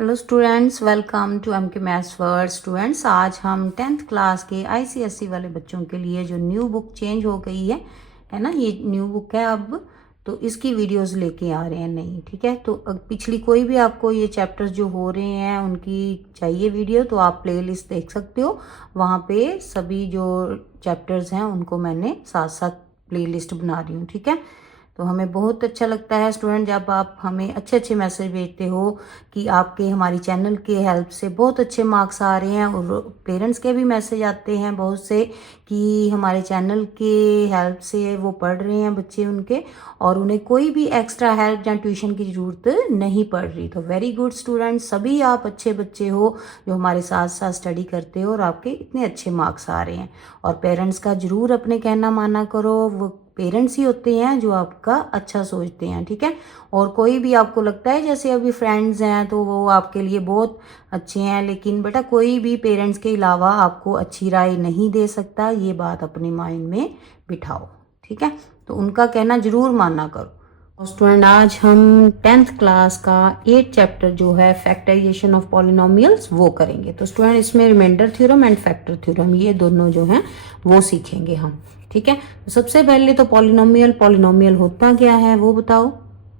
Hello students, welcome to M K maths world. Students, आज हम 10th class के ICSE वाले बच्चों के लिए जो न्यू बुक चेंज हो गई है ना, ये न्यू बुक है अब, तो इसकी वीडियोस लेके आ रहे हैं नई। ठीक है, तो पिछली कोई भी आपको ये चैप्टर्स जो हो रहे हैं उनकी चाहिए वीडियो तो आप प्लेलिस्ट देख सकते हो। वहाँ पे सभी जो चैप्टर्स हैं उनको मैंने साथ साथ प्लेलिस्ट बना रही हूँ। ठीक है, तो हमें बहुत अच्छा लगता है स्टूडेंट जब आप हमें अच्छे अच्छे मैसेज भेजते हो कि आपके हमारी चैनल के हेल्प से बहुत अच्छे मार्क्स आ रहे हैं, और पेरेंट्स के भी मैसेज आते हैं बहुत से कि हमारे चैनल के हेल्प से वो पढ़ रहे हैं बच्चे उनके, और उन्हें कोई भी एक्स्ट्रा हेल्प या ट्यूशन की ज़रूरत नहीं पड़ रही। तो वेरी गुड स्टूडेंट, सभी आप अच्छे बच्चे हो जो हमारे साथ साथ स्टडी करते हो और आपके इतने अच्छे मार्क्स आ रहे हैं। और पेरेंट्स का ज़रूर अपने कहना माना करो, वो पेरेंट्स ही होते हैं जो आपका अच्छा सोचते हैं। ठीक है, और कोई भी आपको लगता है जैसे अभी फ्रेंड्स हैं तो वो आपके लिए बहुत अच्छे हैं, लेकिन बेटा कोई भी पेरेंट्स के अलावा आपको अच्छी राय नहीं दे सकता, ये बात अपने माइंड में बिठाओ। ठीक है, तो उनका कहना जरूर माना करो। और स्टूडेंट, आज हम 10th क्लास का 8th चैप्टर जो है फैक्टराइजेशन ऑफ पॉलिनोमियल्स वो करेंगे। तो स्टूडेंट, इसमें remainder theorem and factor theorem ये दोनों जो हैं वो सीखेंगे हम। ठीक है, तो सबसे पहले तो पॉलिनोमियल होता क्या है वो बताओ।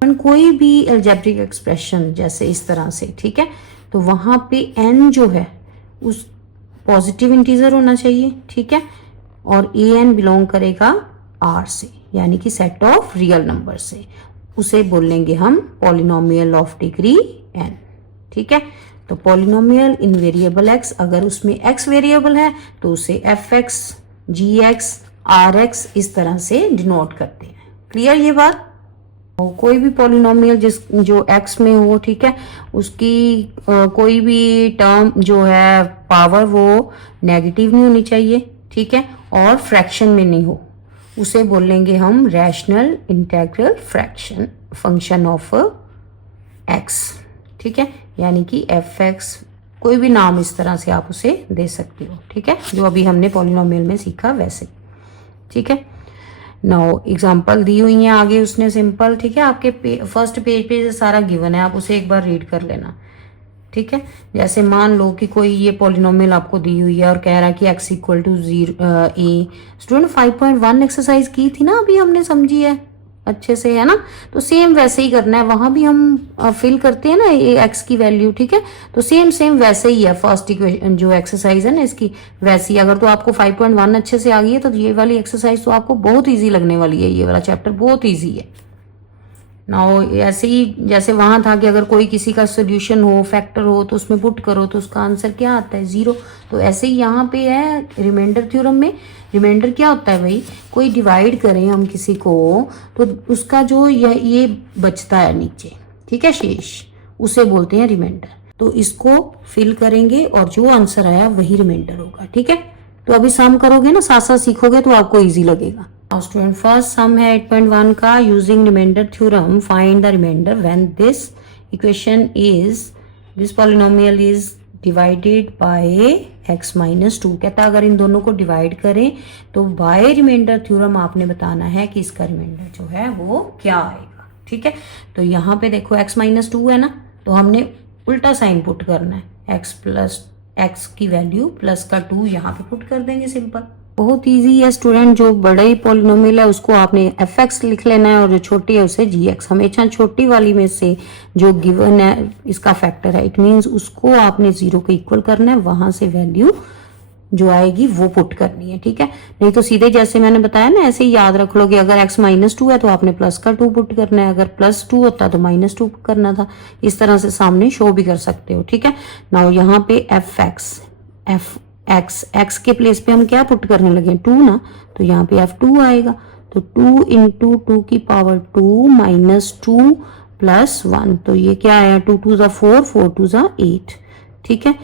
कोई भी अलजेब्रिक एक्सप्रेशन जैसे इस तरह से, ठीक है, तो वहां पे n जो है उस पॉजिटिव इंटीजर होना चाहिए। ठीक है, और ए एन बिलोंग करेगा R से, यानी कि सेट ऑफ रियल नंबर से। उसे बोलेंगे हम पॉलिनोमियल ऑफ डिग्री n। ठीक है, तो पॉलिनोमियल इन वेरिएबल x, अगर उसमें x वेरिएबल है तो उसे fx, gx, rx इस तरह से डिनोट करते हैं। क्लियर ये बात? कोई भी पॉलिनोमियल जो x में हो, ठीक है, उसकी कोई भी टर्म जो है पावर वो नेगेटिव नहीं होनी चाहिए। ठीक है, और फ्रैक्शन में नहीं हो, उसे बोलेंगे हम rational integral fraction function of x। ठीक है, यानी कि fx, कोई भी नाम इस तरह से आप उसे दे सकते हो। ठीक है, जो अभी हमने पॉलिनोमियल में सीखा वैसे। ठीक है, नाउ एग्जांपल दी हुई है आगे उसने सिंपल। ठीक है, आपके फर्स्ट पेज पे सारा गिवन है, आप उसे एक बार रीड कर लेना। ठीक है, जैसे मान लो कि कोई ये पॉलिनोमियल आपको दी हुई है और कह रहा है कि x equal to 0 a। Student 5.1 exercise की थी ना अभी हमने, समझी है अच्छे से, है ना? तो सेम वैसे ही करना है, वहां भी हम फिल करते हैं ना ये x की वैल्यू। ठीक है, तो सेम वैसे ही है फर्स्ट इक्वेशन जो एक्सरसाइज है ना इसकी वैसी। अगर तो आपको 5.1 अच्छे से आ गई है तो ये वाली एक्सरसाइज तो आपको बहुत ईजी लगने वाली है, ये वाला चैप्टर बहुत ईजी है ना। ऐसे ही जैसे वहां था कि अगर कोई किसी का सोल्यूशन हो, फैक्टर हो, तो उसमें पुट करो तो उसका आंसर क्या आता है? 0। तो ऐसे ही यहाँ पे है रिमाइंडर थ्योरम में। रिमाइंडर क्या होता है भाई? कोई डिवाइड करें हम किसी को तो उसका जो ये बचता है नीचे, ठीक है, शेष, उसे बोलते हैं रिमाइंडर। तो इसको फिल करेंगे और जो आंसर आया वही रिमाइंडर होगा। ठीक है, तो अभी सम करोगे ना, साथ साथ सीखोगे तो आपको ईजी लगेगा। स्टूडेंट, फर्स्ट सम है 8.1 का, using remainder theorem find the remainder when this equation is, this polynomial is divided by x minus 2। कहता है अगर इन दोनों को डिवाइड करें तो बाय रिमाइंडर थ्योरम आपने बताना है कि इसका रिमाइंडर जो है वो क्या आएगा। ठीक है, तो यहाँ पे देखो x माइनस 2 है ना, तो हमने उल्टा साइन पुट करना है, x की वैल्यू प्लस का 2 यहाँ पे पुट कर देंगे, सिंपल, बहुत इजी है स्टूडेंट। जो बड़ा ही पॉलिनोमियल है उसको आपने fx लिख लेना है और जो छोटी है उसे gx। हमेशा छोटी वाली में से जो गिवन है इसका फैक्टर है, इट मींस उसको आपने 0 के इक्वल करना है, वहां से वैल्यू जो आएगी वो पुट करनी है। ठीक है, नहीं तो सीधे जैसे मैंने बताया ना ऐसे ही याद रख लो कि अगर x माइनस 2 है तो आपने प्लस का 2 पुट करना है, अगर प्लस 2 होता तो माइनस 2 करना था। इस तरह से सामने शो भी कर सकते हो। ठीक है, नाउ यहाँ पे x के प्लेस पे हम क्या पुट करने लगे? 2 ना, तो यहाँ पे f2 आएगा। तो 2 इंटू 2 की पावर 2 माइनस 2 प्लस 1, तो ये क्या आया? 2 2 जा 4, 4 2 जा 8। ठीक है,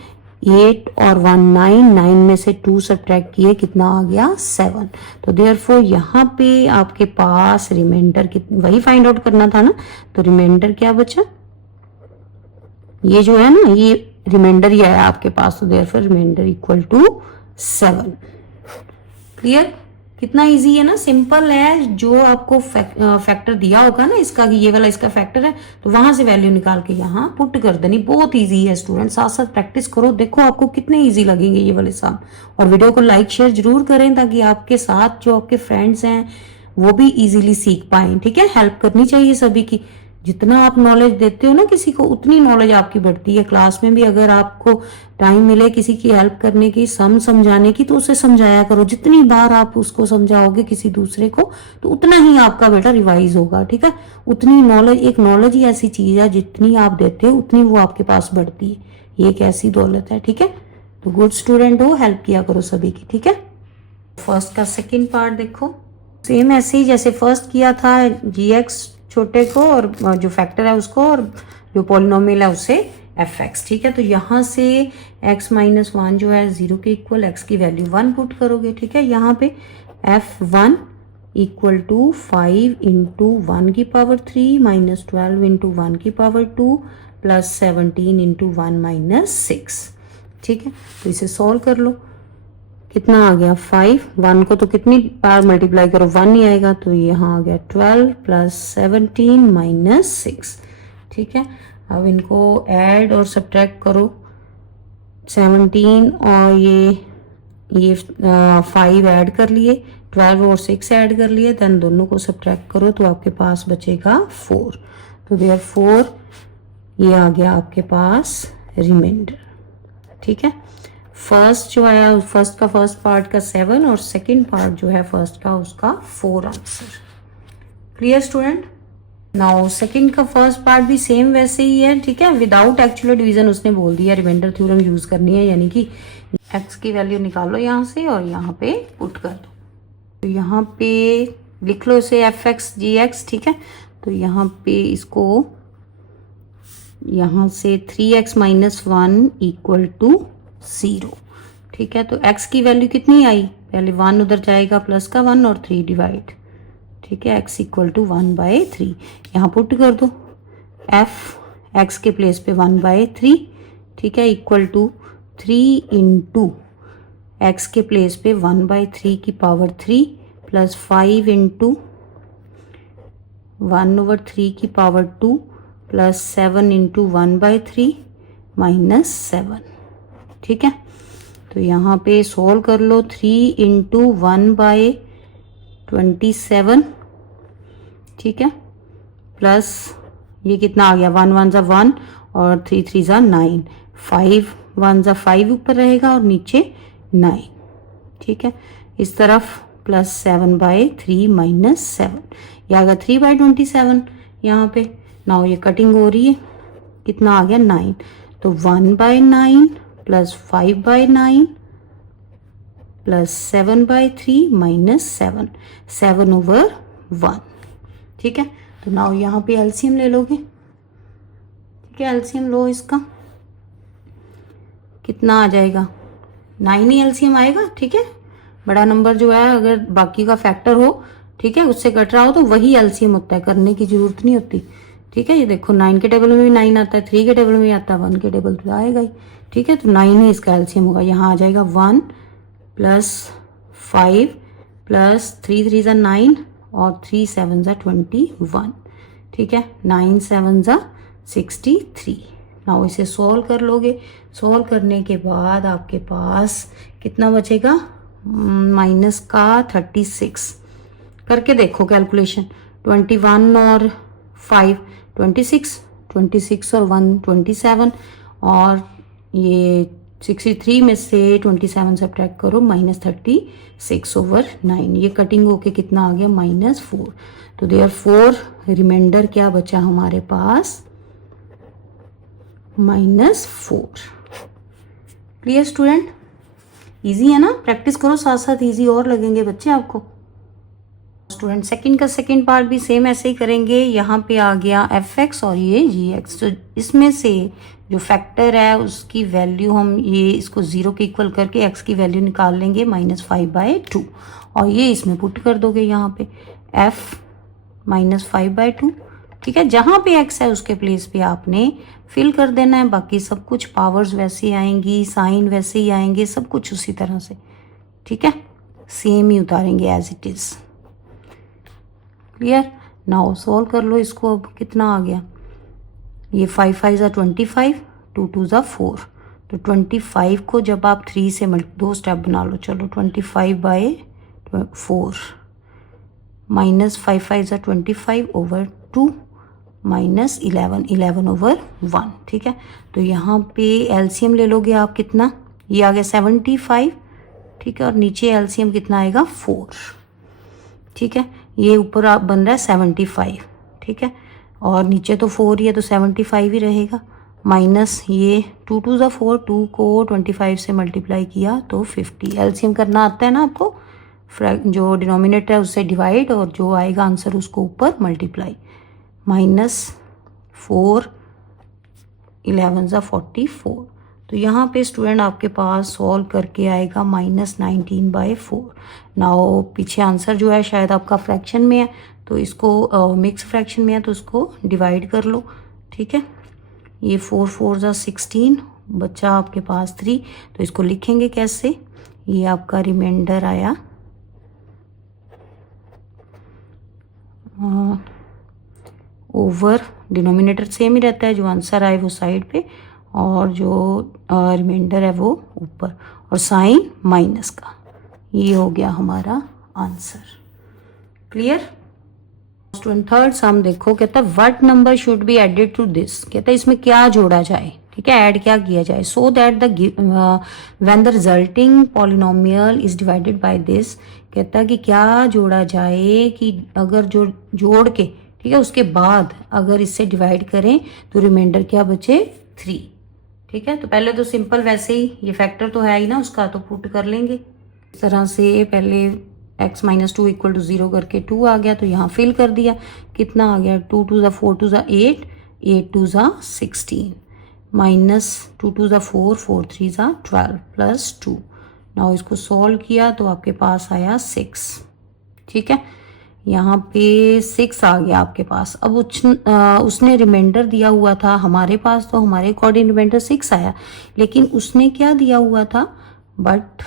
8 और 1 9, 9 में से 2 सब्ट्रैक्ट किए, कितना आ गया? 7। तो देयरफॉर यहाँ पे आपके पास रिमाइंडर वही फाइंड आउट करना था ना, तो रिमाइंडर क्या बचा? ये जो है ना, ये रिमाइंडर ही आया आपके पास, तो therefore remainder equal to 7। Clear? कितना इजी है ना, सिंपल है। जो आपको फैक्टर दिया होगा ना इसका, कि ये वाला इसका फैक्टर है, तो वहां से वैल्यू निकाल के यहाँ पुट कर देनी। बहुत इजी है स्टूडेंट, साथ साथ प्रैक्टिस करो, देखो आपको कितने इजी लगेंगे ये वाले सम। और वीडियो को लाइक शेयर जरूर करें ताकि आपके साथ जो आपके फ्रेंड्स हैं वो भी इजीली सीख पाए। ठीक है, हेल्प करनी चाहिए सभी की। जितना आप नॉलेज देते हो ना किसी को, उतनी नॉलेज आपकी बढ़ती है। क्लास में भी अगर आपको टाइम मिले किसी की हेल्प करने की, समझाने की, तो उसे समझाया करो। जितनी बार आप उसको समझाओगे किसी दूसरे को, तो उतना ही आपका बेटा रिवाइज होगा। ठीक है, उतनी नॉलेज, एक नॉलेज ही ऐसी चीज है जितनी आप देते हो उतनी वो आपके पास बढ़ती है। ये एक ऐसी दौलत है। ठीक है, तो गुड स्टूडेंट हो, हेल्प किया करो सभी की। ठीक है, फर्स्ट का सेकेंड पार्ट देखो, सेम ऐसे ही जैसे फर्स्ट किया था, gx छोटे को और जो फैक्टर है उसको, और जो पॉलिनोमियल है उसे fx। ठीक है, तो यहाँ से x माइनस 1 जो है 0 के इक्वल, x की वैल्यू 1 पुट करोगे। ठीक है, यहाँ पे f1 इक्वल टू 5 इंटू 1 की पावर 3 माइनस 12 इंटू 1 की पावर 2 प्लस 17 इंटू 1 माइनस 6। ठीक है, तो इसे सॉल्व कर लो। कितना आ गया 5, 1 को तो कितनी बार मल्टीप्लाई करो, 1 ही आएगा, तो यहाँ आ गया 12 प्लस 17 माइनस 6। ठीक है, अब इनको ऐड और सब्ट्रैक्ट करो। 17 और ये 5 ऐड कर लिए, 12 और 6 ऐड कर लिए, देन दोनों को सब्ट्रैक्ट करो तो आपके पास बचेगा 4। तो देयरफॉर ये आ गया आपके पास रिमाइंडर। ठीक है, फर्स्ट जो है, फर्स्ट का फर्स्ट पार्ट का 7 और सेकंड पार्ट जो है फर्स्ट का उसका 4 answer. Clear student? Now second का फर्स्ट पार्ट भी सेम वैसे ही है। ठीक है, विदाउट एक्चुअल डिवीजन उसने बोल दिया, रिमाइंडर थ्योरम यूज करनी है, यानी कि x की वैल्यू निकालो यहाँ से और यहाँ पे पुट कर दो। तो यहाँ पे लिख लो इसे fx gx। ठीक है, तो यहाँ पे इसको यहाँ से 3x माइनस 1 इक्वल टू 0। ठीक है, तो x की वैल्यू कितनी आई, पहले 1 उधर जाएगा प्लस का 1 और 3 डिवाइड। ठीक है, x इक्वल टू 1/3 यहाँ पुट कर दो। f x के प्लेस पे 1/3। ठीक है, इक्वल टू 3 इंटू एक्स के प्लेस पे 1/3 की पावर 3 प्लस 5 इंटू 1/3 की पावर 2 प्लस 7 इंटू 1/3 माइनस 7। ठीक है, तो यहाँ पे सोल्व कर लो। 3 इंटू 1/27। ठीक है, प्लस ये कितना आ गया, 1 1 ज़ा 1 और 3 3 ज़ा 9, 5 1 ज़ा 5 ऊपर रहेगा और नीचे 9। ठीक है, इस तरफ प्लस 7/3 माइनस 7, ये आ गया 3/27 यहाँ पे। नाउ ये कटिंग हो रही है, कितना आ गया 9, तो 1/9 प्लस 5/9 प्लस 7/3 माइनस 7, 7/1। ठीक है, तो नाउ यहाँ पे एलसीएम ले लोगे। ठीक है, एलसीएम लो इसका, कितना आ जाएगा, 9 ही एलसीएम आएगा। ठीक है, बड़ा नंबर जो है अगर बाकी का फैक्टर हो, ठीक है, उससे कट रहा हो तो वही एलसीएम होता है, करने की जरूरत नहीं होती। ठीक है, ये देखो 9 के टेबल में भी 9 आता है, 3 के टेबल में भी आता है, 1 के टेबल तो आएगा ही। ठीक है, तो 9 ही इसका एलसीएम होगा। यहाँ आ जाएगा 1 प्लस 5 प्लस 3 3 ज़ा 9 और 3 7 ज़ा 21। ठीक है, 9 7 ज़ा 63। नाउ इसे सोल्व कर लोगे। सोल्व करने के बाद आपके पास कितना बचेगा, माइनस का 36। करके देखो कैलकुलेशन, 21 और 5 26, 26 और 1 27, और ये 63 में से 27 सब्ट्रैक्ट करो, माइनस 36/9। ये कटिंग होके कितना आ गया, -4। तो देयरफॉर रिमाइंडर क्या बचा हमारे पास, -4। Clear student? इजी है ना, प्रैक्टिस करो साथ साथ, इजी और लगेंगे बच्चे आपको। स्टूडेंट सेकंड का सेकंड पार्ट भी सेम ऐसे ही करेंगे। यहाँ पे आ गया fx और ये gx, तो इसमें से जो फैक्टर है उसकी वैल्यू हम ये इसको 0 के इक्वल करके x की वैल्यू निकाल लेंगे, -5/2, और ये इसमें पुट कर दोगे यहाँ पे f -5/2। ठीक है, जहाँ पे x है उसके प्लेस पे आपने फिल कर देना है, बाकी सब कुछ पावर्स वैसे ही आएंगी, साइन वैसे ही आएंगे, सब कुछ उसी तरह से। ठीक है, सेम ही उतारेंगे as it is. Clear. Now solve कर लो इसको। अब कितना आ गया, ये 5 5 ज़ा 25, 2 2 ज़ा 4। तो 25 को जब आप 3 से दो स्टेप बना लो। चलो 25/4 माइनस 5 5 ज़ा 25/2 माइनस 11/1। ठीक है, तो यहाँ पे एलसीएम ले लोगे आप कितना, ये आ गया 75। ठीक है, और नीचे एलसीएम कितना आएगा 4। ठीक है, ये ऊपर आप बन रहा है 75। ठीक है, और नीचे तो 4 ही है तो 75 ही रहेगा। माइनस ये 2 2 ज़ा 4, 2 को 25 से मल्टीप्लाई किया तो 50। एलसीएम करना आता है ना आपको, जो डिनोमिनेटर है उससे डिवाइड और जो आएगा आंसर उसको ऊपर मल्टीप्लाई। माइनस 4 11 ज़ा 44। तो यहाँ पे स्टूडेंट आपके पास सॉल्व करके आएगा -19/4। नाउ पीछे आंसर जो है शायद आपका फ्रैक्शन में है, तो इसको मिक्स फ्रैक्शन में है तो उसको डिवाइड कर लो। ठीक है, ये 4 4 ज़ा 16, बच्चा आपके पास 3। तो इसको लिखेंगे कैसे, ये आपका रिमाइंडर आया ओवर, डिनोमिनेटर सेम ही रहता है, जो आंसर आए वो साइड पे और जो रिमाइंडर है वो ऊपर, और साइन माइनस का। ये हो गया हमारा answer. Clear. Student third sum देखो, कहता है what number should be added to this. कहता है इसमें क्या जोड़ा जाए। ठीक है, ऐड क्या किया जाए, so that the when the resulting polynomial is divided by this. कहता है कि क्या जोड़ा जाए कि अगर जो जोड़ के, ठीक है, उसके बाद अगर इससे डिवाइड करें तो रिमाइंडर क्या बचे 3। ठीक है, तो पहले तो सिंपल वैसे ही, ये फैक्टर तो है ही ना उसका, तो पुट कर लेंगे इस तरह से। पहले x - 2 = 0 करके 2 आ गया, तो यहाँ फिल कर दिया। कितना आ गया, 2 2 ज़ा 4 2 ज़ा 8, 8 2 ज़ा 16, माइनस 2 2 ज़ा 4, 4 3 ज़ा 12 प्लस 2। नाउ इसको सॉल्व किया तो आपके पास आया 6। ठीक है, यहाँ पे 6 आ गया आपके पास। अब उसने रिमाइंडर दिया हुआ था हमारे पास, तो हमारे अकॉर्डिंग रिमाइंडर 6 आया, लेकिन उसने क्या दिया हुआ था, but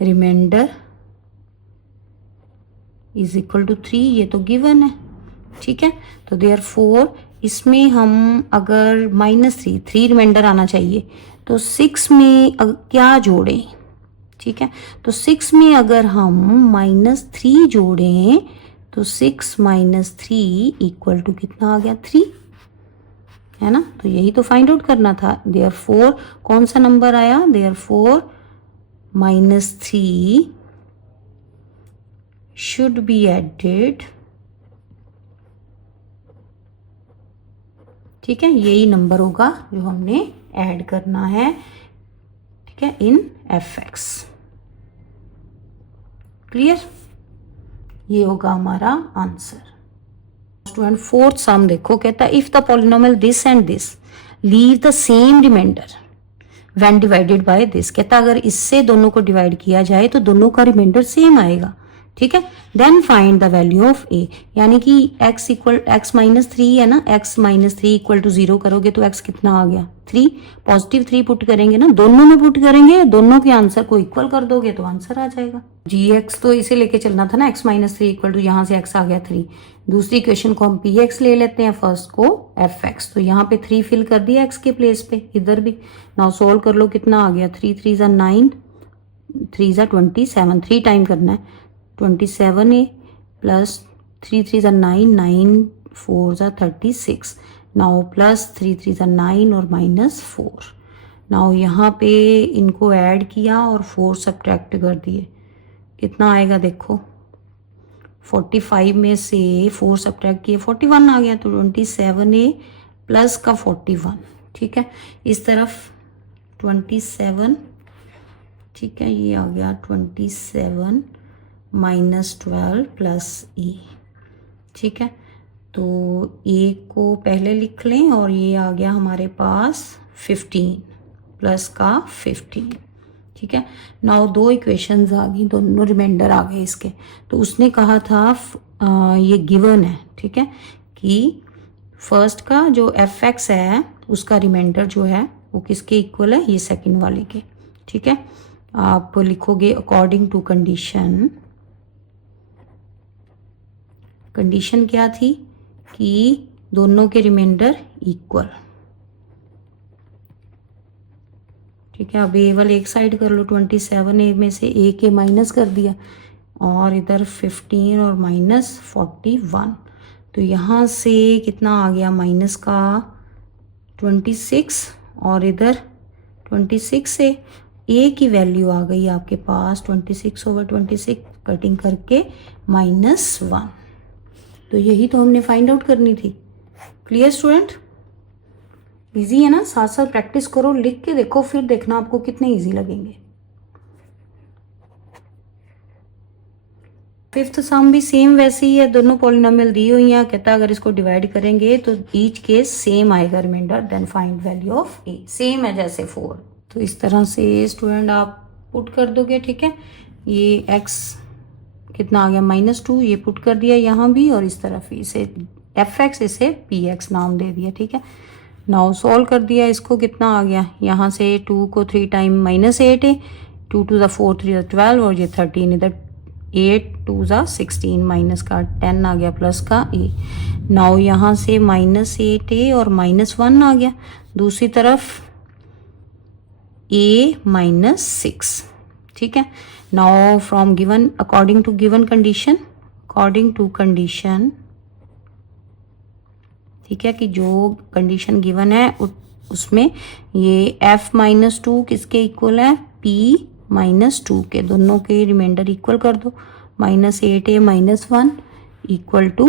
remainder is equal to 3, ये तो गिवन है। ठीक है, तो देयरफॉर इसमें हम अगर -3 रिमाइंडर आना चाहिए, तो 6 में क्या जोड़ें। ठीक है, तो 6 में अगर हम -3 जोड़ें तो 6 - 3 = कितना आ गया 3, है ना। तो यही तो फाइंड आउट करना था। देयरफॉर कौन सा नंबर आया, देयरफॉर -3 शुड बी एडेड। ठीक है, यही नंबर होगा जो हमने ऐड करना है। ठीक है, इन fx। क्लियर, ये होगा हमारा आंसर। स्टूडेंट फोर्थ सम देखो, कहता है if the polynomial this and this leave the same remainder when divided by this. कहता है अगर इससे दोनों को डिवाइड किया जाए तो दोनों का रिमाइंडर सेम आएगा। ठीक है, then find the value of a, यानी कि x - 3 है ना, x - 3 = 0 करोगे तो x कितना आ गया 3, पॉजिटिव 3 पुट करेंगे ना, दोनों में पुट करेंगे, दोनों के आंसर को इक्वल कर दोगे तो आंसर आ जाएगा। gx तो इसे लेके चलना था ना, x - 3 = यहाँ से x आ गया 3। दूसरी इक्वेशन को हम px ले लेते हैं, फर्स्ट को fx। तो यहाँ पे 3 फिल कर दिया x के प्लेस पे, इधर भी। नाउ सोल्व कर लो, कितना आ गया 3 3 ज़ा 9, 3 ज़ा 27, 3 टाइम करना है। 27a प्लस 3 3 ज़ा 9, 9 4 ज़ा 36। नाउ प्लस 3 3 ज़ा 9 और -4। नाउ यहाँ पे इनको ऐड किया और 4 सब्ट्रैक्ट कर दिए, कितना आएगा देखो। 45 में से 4 सब्ट्रैक्ट किए 41 आ गया, तो 27a प्लस का 41। ठीक है, इस तरफ 27, ठीक है, ये आ गया 27 -12 प्लस e। ठीक है, तो a को पहले लिख लें और ये आ गया हमारे पास 15 प्लस का 15। ठीक है, नाउ दो इक्वेशंस आ गई, दोनों रिमाइंडर आ गए इसके। तो उसने कहा था ये गिवन है, ठीक है, कि फर्स्ट का जो fx है उसका रिमाइंडर जो है वो किसके इक्वल है, ये सेकंड वाले के। ठीक है, आप लिखोगे अकॉर्डिंग टू कंडीशन। कंडीशन क्या थी कि दोनों के रिमाइंडर इक्वल। ठीक है, अब ए वाले एक साइड कर लो, 27 ए में से ए के माइनस कर दिया और इधर 15 और माइनस 41, तो यहाँ से कितना आ गया माइनस का 26 और इधर 26 से ए की वैल्यू आ गई आपके पास 26/26 कटिंग करके -1। तो यही तो हमने फाइंड आउट करनी थी। Clear student? इजी है ना? साथ साथ प्रैक्टिस करो, लिख के देखो, फिर देखना आपको कितने इजी लगेंगे। फिफ्थ सम भी सेम वैसे ही है, दोनों पॉलिनोमियल दी हुई हैं। कहता है अगर इसको डिवाइड करेंगे तो ईच केस सेम आएगा remainder, then find value of a. Same है जैसे 4, तो इस तरह से स्टूडेंट आप पुट कर दोगे। ठीक है, ये x कितना आ गया -2, ये पुट कर दिया यहाँ भी, और इस तरफ इसे fx, इसे px नाम दे दिया। ठीक है, नाउ सॉल्व कर दिया इसको, कितना आ गया यहाँ से 2 को 3 टाइम -8 है, 2 to the 4 3 12 और ये 13, इधर 8 2 16 माइनस का 10 आ गया प्लस का a। नाउ यहाँ से -8a और -1 आ गया, दूसरी तरफ a -6। ठीक है, now from given according to given condition, according to condition, ठीक है, कि जो कंडीशन गिवन है उसमें ये f -2 किसके इक्वल है, p -2 के, दोनों के रिमाइंडर इक्वल कर दो। -8a -1 equal to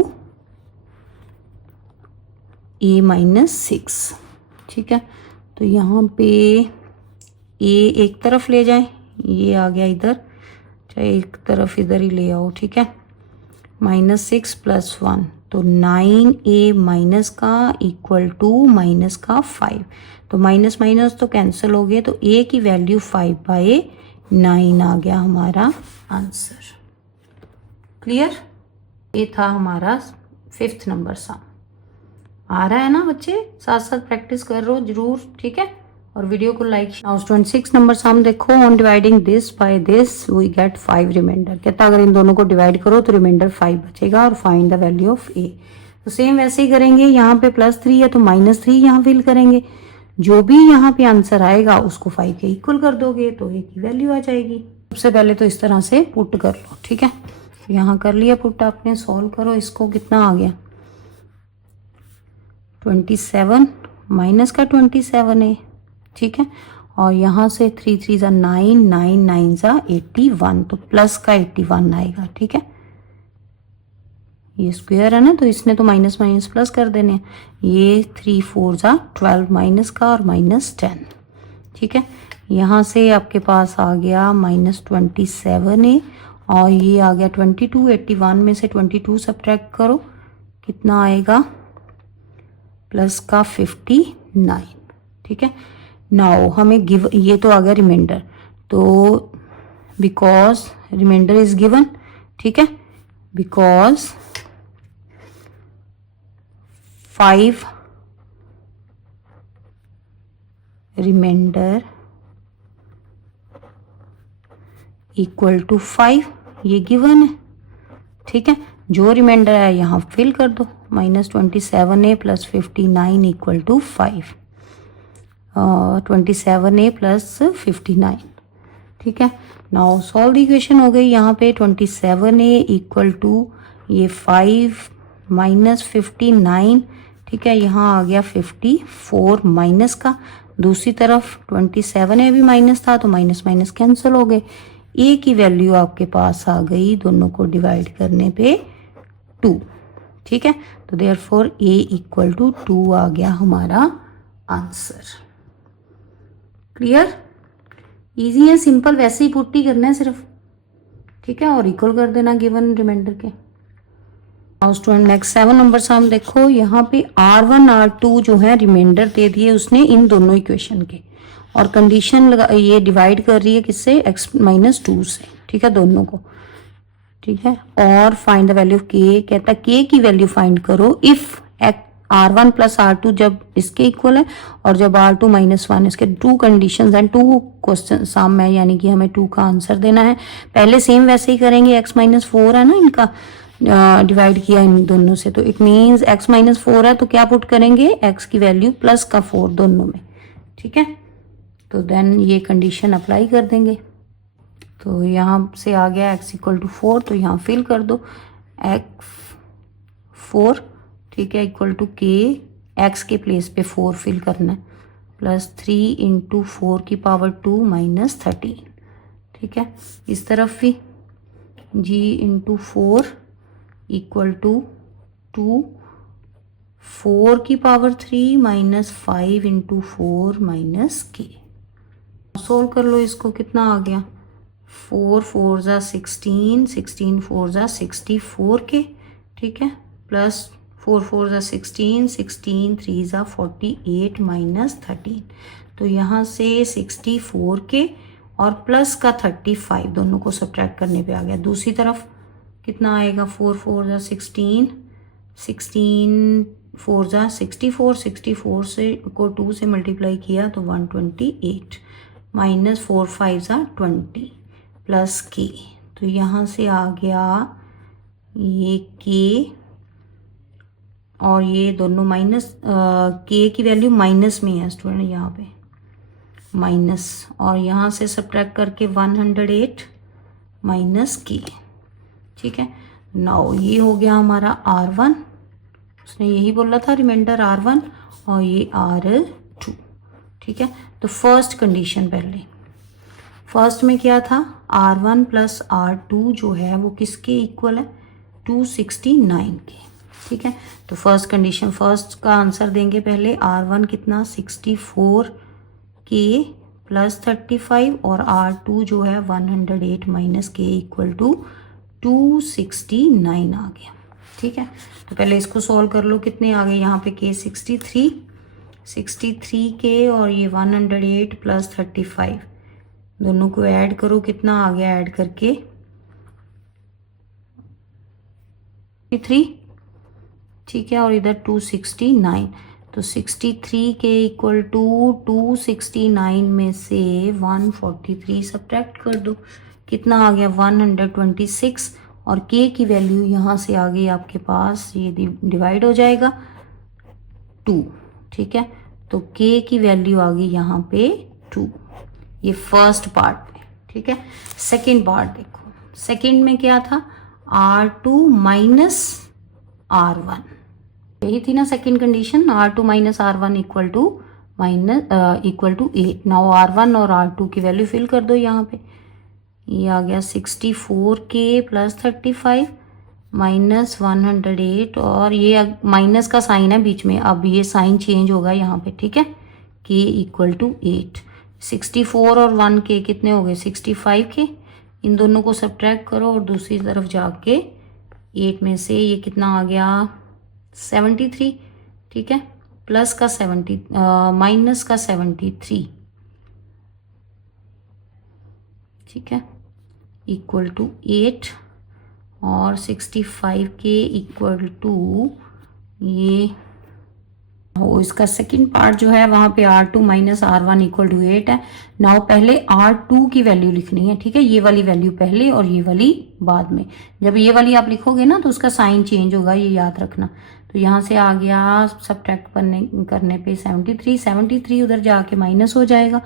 a -6। ठीक है, तो यहाँ पे a एक तरफ ले जाए, ये आ गया इधर, चाहे एक तरफ इधर ही ले आओ। ठीक है, -6 + 1 तो 9a माइनस का इक्वल टू माइनस का 5, तो माइनस माइनस तो कैंसिल हो गए, तो a की वैल्यू 5/9 आ गया हमारा आंसर। क्लियर? ये था हमारा 5th नंबर सम। आ रहा है ना बच्चे? साथ साथ प्रैक्टिस कर लो जरूर। ठीक है, और वीडियो को like. Now student 6 number sum देखो, on dividing this by this we get 5 remainder. कहता अगर इन दोनों को डिवाइड करो तो रिमाइंडर 5 बचेगा और फाइंड द वैल्यू ऑफ ए। तो सेम वैसे ही करेंगे, यहाँ पे +3 है तो -3 यहाँ फिल करेंगे, जो भी यहाँ पे आंसर आएगा उसको 5 के इक्वल कर दोगे तो ए की वैल्यू आ जाएगी। सबसे पहले तो इस तरह से पुट कर लो। ठीक है, यहाँ कर लिया पुट आपने, सॉल्व करो इसको, कितना आ गया 27 माइनस का 27 है। ठीक है, और यहाँ से 3 3 = 9, 9 9 = 81, तो प्लस का 81 आएगा। ठीक है, ये स्क्वायर है ना, तो इसने तो माइनस माइनस प्लस कर देने हैं। ये 3 4 = 12 माइनस का और -10। ठीक है, यहाँ से आपके पास आ गया -27 है और ये आ गया 22। 81 में से 22 सब्ट्रैक्ट करो, कितना आएगा प्लस का 59। ठीक है, नाउ हमें गिव, ये तो आ गया रिमाइंडर, तो बिकॉज रिमाइंडर इज गिवन। ठीक है, बिकॉज 5 रिमाइंडर इक्वल टू 5, ये गिवन है। ठीक है, जो रिमाइंडर है यहाँ फिल कर दो, -27a + 59 इक्वल टू 5, 27a + 59। ठीक है, नाउ सॉल्व द इक्वेशन हो गई। यहाँ पे 27a इक्वल टू ये 5 - 59। ठीक है, यहाँ आ गया 54 माइनस का, दूसरी तरफ 27a भी माइनस था तो माइनस माइनस कैंसिल हो गए। a की वैल्यू आपके पास आ गई दोनों को डिवाइड करने पे 2। ठीक है, तो देयरफॉर a इक्वल टू 2 आ गया हमारा आंसर। क्लियर? इजी है, सिंपल, वैसे ही पुट ही करना है सिर्फ। ठीक है, और इक्वल कर देना गिवन रिमाइंडर के। Now student next 7 number sum देखो, यहाँ पे R1 R2 जो है रिमाइंडर दे दिए उसने इन दोनों इक्वेशन के, और कंडीशन लगा, ये डिवाइड कर रही है किससे, x - 2 से। ठीक है, दोनों को। ठीक है, और find the value of k, कहता है k की वैल्यू फाइंड करो इफ R1 प्लस R2 जब इसके इक्वल है और जब R2 माइनस 1, इसके 2 कंडीशंस हैं, 2 क्वेश्चन साम है, यानी कि हमें 2 का आंसर देना है। पहले सेम वैसे ही करेंगे, x माइनस 4 है ना, इनका डिवाइड किया इन दोनों से, तो इट मीन्स x माइनस 4 है तो क्या पुट करेंगे, x की वैल्यू प्लस का 4 दोनों में, ठीक है। तो देन ये कंडीशन अप्लाई कर देंगे। तो यहाँ से आ गया x इक्वल टू 4, तो यहाँ फिल कर दो x 4, ठीक है, इक्वल टू k, x के प्लेस पे 4 फिल करना है, प्लस 3 इंटू 4 की पावर 2 माइनस 13, ठीक है। इस तरफ भी g इंटू 4 इक्वल टू 2, 4 की power 3 minus 5 into 4 minus k। Solve कर लो इसको, कितना आ गया, 4 4 जा 16, 16 4 जा 64 के, ठीक है, प्लस 4 4 जा 16, 16 3 जा 48 माइनस 13। तो यहाँ से 64 के और प्लस का 35 दोनों को सब्ट्रैक्ट करने पे आ गया। दूसरी तरफ कितना आएगा, 4 4 जा 16, 16 4 जा 64, 64 से को 2 से मल्टीप्लाई किया तो 128 माइनस 4 5 जा 20 प्लस के। तो यहाँ से आ गया ये के और ये दोनों माइनस, के की वैल्यू माइनस में है स्टूडेंट, यहाँ पे माइनस, और यहाँ से सब्ट्रैक्ट करके 108 माइनस के, ठीक है। नाउ ये हो गया हमारा R1, उसने यही बोला था रिमाइंडर R1, और ये R2, ठीक है। तो फर्स्ट कंडीशन पहले, फर्स्ट में क्या था, R1 प्लस R2 जो है वो किसके इक्वल है, 269 के, ठीक है। तो फर्स्ट कंडीशन, फर्स्ट का आंसर देंगे पहले, R1 कितना 64 के प्लस 35 और R2 जो है 108 माइनस के इक्वल टू 269 आ गया, ठीक है। तो पहले इसको सॉल्व कर लो, कितने आ गए यहाँ पे, के 63 के और ये 108 प्लस 35 दोनों को ऐड करो, कितना आ गया, ऐड करके 3, ठीक है, और इधर 269। तो 63 के इक्वल टू 269 में से 143 सब्ट्रैक्ट कर दो, कितना आ गया 126, और के की वैल्यू यहाँ से आ गई आपके पास, ये डिवाइड हो जाएगा 2, ठीक है। तो के की वैल्यू आ गई यहाँ पे 2, ये फर्स्ट पार्ट में, ठीक है। सेकेंड पार्ट देखो, सेकेंड में क्या था, R2 माइनस R1, यही थी ना second condition, R2 minus R1 equal to 8। Now R1 और R2 की वैल्यू फिल कर दो यहाँ पे, ये आ गया 64 के प्लस 35 माइनस 108, और ये माइनस का साइन है बीच में, अब ये साइन चेंज होगा यहाँ पे, ठीक है, के इक्वल टू 8। 64 और 1 के कितने हो गए, 65 के, इन दोनों को सब्ट्रैक्ट करो और दूसरी तरफ जाके 8 में से ये कितना आ गया 73, ठीक है, प्लस का 70 माइनस का 73, ठीक है, इक्वल टू 8, और 65 के इक्वल टू ये हो, इसका सेकंड पार्ट जो है वहाँ पे R2 minus R1 equal to 8 है। नाउ पहले R2 की वैल्यू लिखनी है, ठीक है, ये वाली वैल्यू पहले और ये वाली बाद में। जब ये वाली आप लिखोगे ना तो उसका साइन चेंज होगा, ये याद रखना। तो यहाँ से आ गया सब्ट्रैक्ट करने पे 73 उधर जाके माइनस हो जाएगा,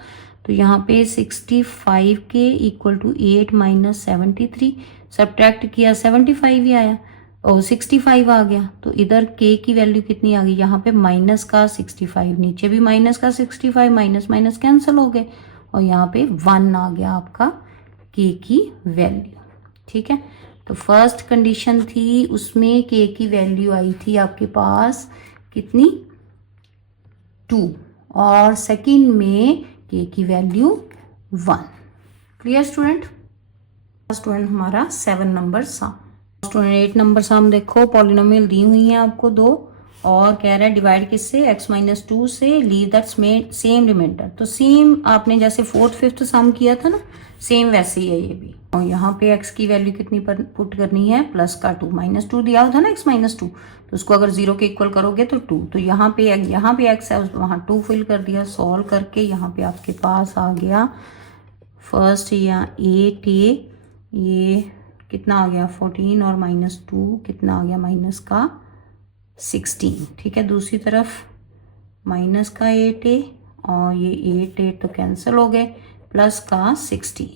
तो यहाँ पे 65 के इक्वल टू 8 माइनस 73, सब्ट्रैक्ट किया 75 ही आया, और 65 आ गया। तो इधर के की वैल्यू कितनी आ गई, यहाँ पे माइनस का 65, नीचे भी माइनस का 65, माइनस माइनस कैंसिल हो गए, और यहाँ पे 1 आ गया आपका के की वैल्यू, ठीक है। तो फर्स्ट कंडीशन थी उसमें के की वैल्यू आई थी आपके पास कितनी 2, और सेकंड में के की वैल्यू 1। क्लियर स्टूडेंट हमारा 7 नंबर सम। स्टूडेंट 8 नंबर सम देखो, पॉलिनोमियल दी हुई है आपको 2, और कह रहा है डिवाइड किससे, x माइनस 2 से, लीव दैट सेम रिमाइंडर। तो सेम आपने जैसे फोर्थ फिफ्थ सम किया था ना, सेम वैसे ही है ये भी। और यहाँ पे x की वैल्यू कितनी पुट करनी है, प्लस का 2, माइनस 2 दिया था ना x माइनस 2, तो उसको अगर 0 के इक्वल करोगे तो 2, तो यहाँ पे x है, वहाँ 2 फिल कर दिया। सॉल्व करके यहाँ पे आपके पास आ गया फर्स्ट या 8 ये कितना आ गया 14 और माइनस 2 कितना आ गया माइनस का 16। ठीक है, दूसरी तरफ माइनस का 8 और ये 8 तो कैंसिल हो गए, प्लस का 16।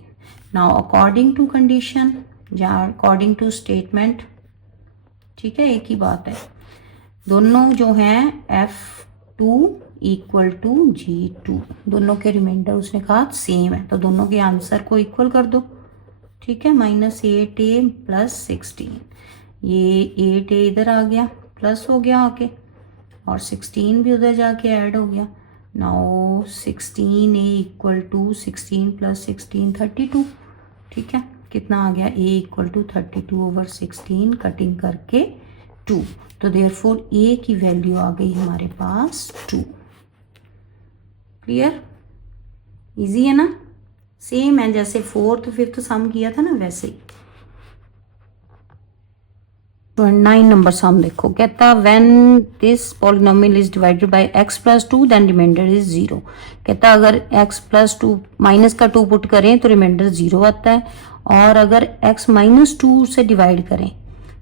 नाउ अकॉर्डिंग टू कंडीशन या अकॉर्डिंग टू स्टेटमेंट, ठीक है एक ही बात है, दोनों जो हैं F2 इक्वल टू G2, दोनों के रिमाइंडर उसने कहा सेम है, तो दोनों के आंसर को इक्वल कर दो। ठीक है, -8a प्लस 16, ये 8a इधर आ गया प्लस हो गया आके, और 16 भी उधर जाके ऐड हो गया। Now 16a equal to 16 plus 16 32। ठीक है, कितना आ गया a equal to 32 over 16, cutting करके 2, तो देयरफॉर a की वैल्यू आ गई हमारे पास 2। क्लियर, इजी है ना, सेम है जैसे फोर्थ फिफ्थ सम किया था ना वैसे ही। 9 नंबर सम देखो, कहता when this polynomial is divided by x plus 2 then remainder is 0। कहता अगर x प्लस 2 माइनस का 2 पुट करें तो रिमाइंडर 0 आता है, और अगर x माइनस 2 से डिवाइड करें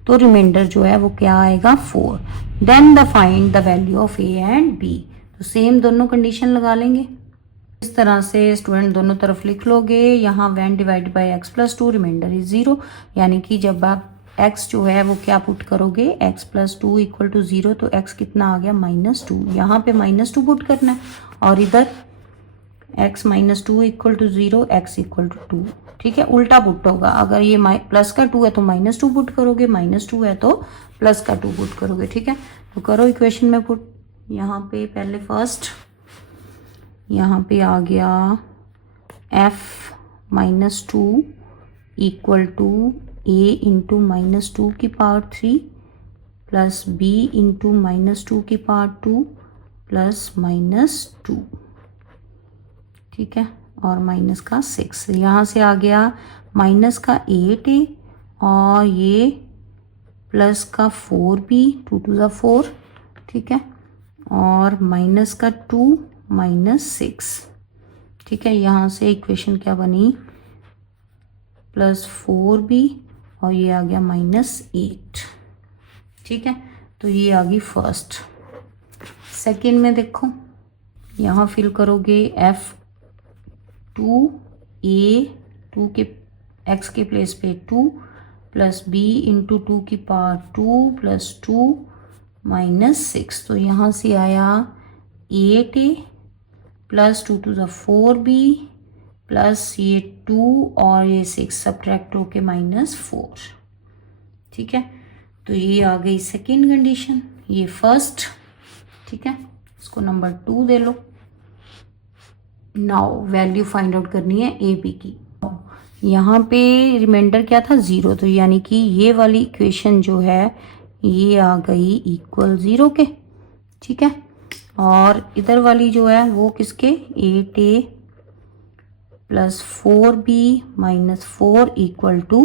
तो रिमाइंडर जो है वो क्या आएगा 4। Then the find the value of a and b। तो सेम दोनों कंडीशन लगा लेंगे, इस तरह से स्टूडेंट दोनों तरफ लिख लोगे। यहाँ when divide by x plus 2 remainder is 0, यानी कि जब आप x जो है वो क्या पुट करोगे, x प्लस 2 इक्वल टू 0, तो x कितना आ गया -2, यहाँ पे -2 पुट करना है, और इधर x minus 2 equal to 0, x equal to 2। ठीक है, उल्टा पुट होगा, अगर ये प्लस का 2 है तो -2 पुट करोगे, -2 है तो प्लस का 2 पुट करोगे। ठीक है, तो करो इक्वेशन में पुट। यहाँ पे पहले फर्स्ट यहाँ पे आ गया f minus 2 equal to a into -2 की पावर 3 प्लस b इंटू -2 की पावर 2 प्लस -2। ठीक है, और माइनस का 6, यहाँ से आ गया माइनस का 8a और ये प्लस का 4b, 2 टू ज़ा 4। ठीक है, और माइनस का 2 -6। ठीक है, यहाँ से इक्वेशन क्या बनी, प्लस 4b और ये आ गया -8। ठीक है, तो ये आ गई फर्स्ट। सेकेंड में देखो, यहाँ फिल करोगे F2 a 2 के x के प्लेस पे 2 प्लस b इंटू 2 की पावर 2 प्लस 2 -6, तो यहाँ से आया 8a plus 2 to the 4b plus ये 2 और ये 6 सब्ट्रैक्ट होके -4। ठीक है, तो ये आ गई सेकेंड कंडीशन, ये फर्स्ट। ठीक है, इसको नंबर 2 दे लो। नाउ वैल्यू फाइंड आउट करनी है ए बी की। यहाँ पे रिमाइंडर क्या था 0, तो यानी कि ये वाली इक्वेशन जो है ये आ गई इक्वल 0 के। ठीक है, और इधर वाली जो है वो किसके, 8a plus 4b minus 4 equal to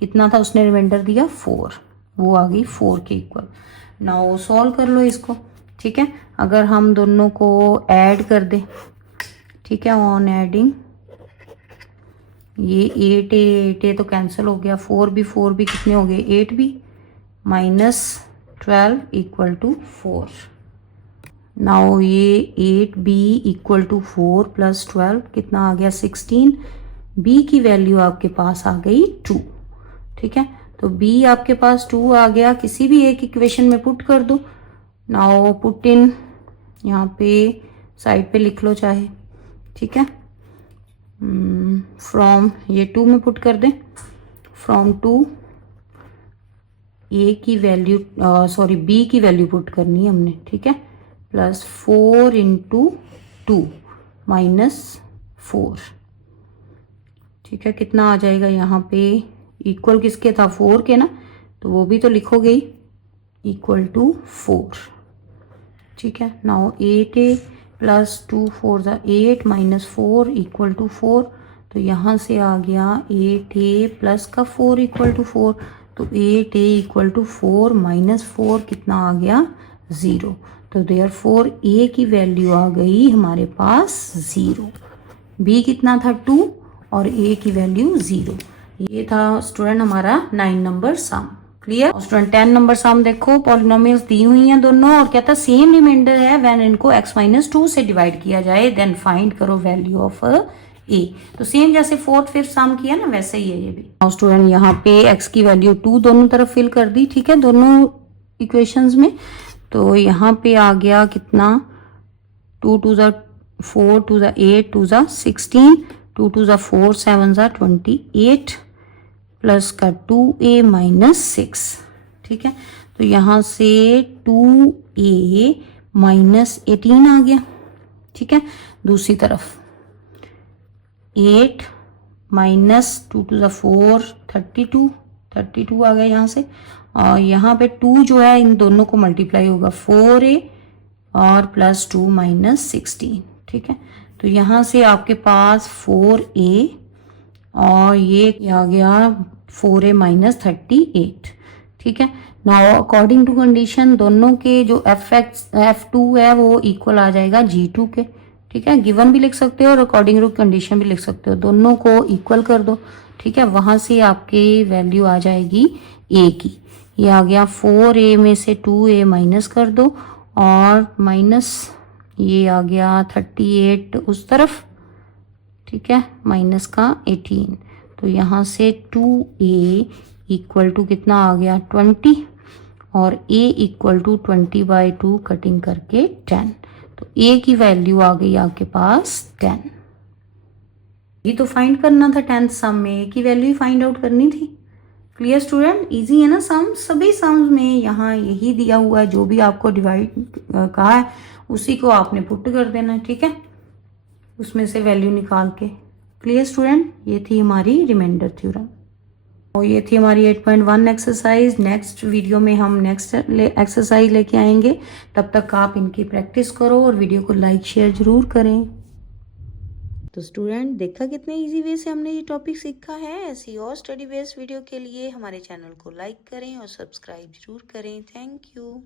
कितना था, उसने रिमाइंडर दिया 4, वो आ गई 4 के इक्वल। नाउ सॉल्व कर लो इसको। ठीक है, अगर हम दोनों को ऐड कर दें, ठीक है, ऑन एडिंग ये 8a तो कैंसिल हो गया, 4b कितने हो गए 8b, -12 इक्वल टू 4। नाउ ये 8b इक्वल टू 4 प्लस 12 कितना आ गया 16, b की वैल्यू आपके पास आ गई 2। ठीक है, तो b आपके पास 2 आ गया, किसी भी एक इक्वेशन में पुट कर दो। नाउ पुट इन, यहाँ पे साइड पे लिख लो चाहे। ठीक है, फ्रॉम ये 2 में पुट कर दें, फ्रॉम 2 a की वैल्यू b की वैल्यू पुट करनी है हमने। ठीक है, प्लस 4 इंटू 2 -4। ठीक है, कितना आ जाएगा यहाँ पे, इक्वल किसके था 4 के ना, तो वो भी तो लिखोगे ही, इक्वल टू 4। ठीक है। नाउ 8a प्लस 2 4 ज़ा 8 माइनस 4 इक्वल टू 4। तो यहाँ से आ गया 8a प्लस का 4 इक्वल टू 4। तो 8a इक्वल टू 4 माइनस 4 कितना आ गया 0। तो देयरफॉर a की वैल्यू आ गई हमारे पास 0। b कितना था 2 और a की वैल्यू 0। ये था स्टूडेंट हमारा 9 नंबर सम। क्लियर। स्टूडेंट 10 नंबर सम देखो, पॉलिनोमियल्स दी हुई हैं दोनों और कहता सेम रिमाइंडर है व्हेन इनको x माइनस 2 से डिवाइड किया जाए देन फाइंड करो वैल्यू ऑफ a। तो सेम जैसे 4th 5th सम किया ना वैसे ही है ये भी। स्टूडेंट यहाँ पे x की वैल्यू 2 दोनों तरफ फिल कर दी, ठीक है, दोनों इक्वेशंस में। तो यहाँ पे आ गया कितना 2 2 ज़ा 4 2 ज़ा 8 2 ज़ा 16 2 2 ज़ा 4 7 ज़ा 28 प्लस का 2a माइनस 6। ठीक है। तो यहाँ से 2a माइनस 18 आ गया। ठीक है। दूसरी तरफ 8 माइनस 2 2 ज़ा 4 32 आ गया यहाँ से। और यहाँ पे 2 जो है इन दोनों को मल्टीप्लाई होगा 4a और प्लस 2 माइनस 16। ठीक है। तो यहाँ से आपके पास 4a और ये आ गया 4a माइनस 38। ठीक है। नाउ अकॉर्डिंग टू कंडीशन दोनों के जो F2 है वो इक्वल आ जाएगा G2 के। ठीक है। गिवन भी लिख सकते हो और अकॉर्डिंग टू कंडीशन भी लिख सकते हो, दोनों को इक्वल कर दो। ठीक है। वहां से आपके वैल्यू आ जाएगी a की। ये आ गया 4a में से 2a माइनस कर दो और माइनस ये आ गया 38 उस तरफ। ठीक है। माइनस का 18। तो यहाँ से 2a इक्वल टू कितना आ गया 20 और a इक्वल टू 20/2 कटिंग करके 10। तो a की वैल्यू आ गई आपके पास 10। ये तो फाइंड करना था 10th सम में, a की वैल्यू ही फाइंड आउट करनी थी। क्लियर स्टूडेंट, इजी है ना सम। सभी सम्स में यहाँ यही दिया हुआ है, जो भी आपको डिवाइड कहा है उसी को आपने पुट कर देना। ठीक है। उसमें से वैल्यू निकाल के। क्लियर स्टूडेंट, ये थी हमारी रिमाइंडर थ्योरम और ये थी हमारी 8.1 एक्सरसाइज। नेक्स्ट वीडियो में हम नेक्स्ट एक्सरसाइज लेके आएंगे। तब तक आप इनकी प्रैक्टिस करो और वीडियो को लाइक शेयर जरूर करें। तो स्टूडेंट देखा कितने इजी वे से हमने ये टॉपिक सीखा है। ऐसी और स्टडी बेस्ड वीडियो के लिए हमारे चैनल को लाइक करें और सब्सक्राइब जरूर करें। Thank you.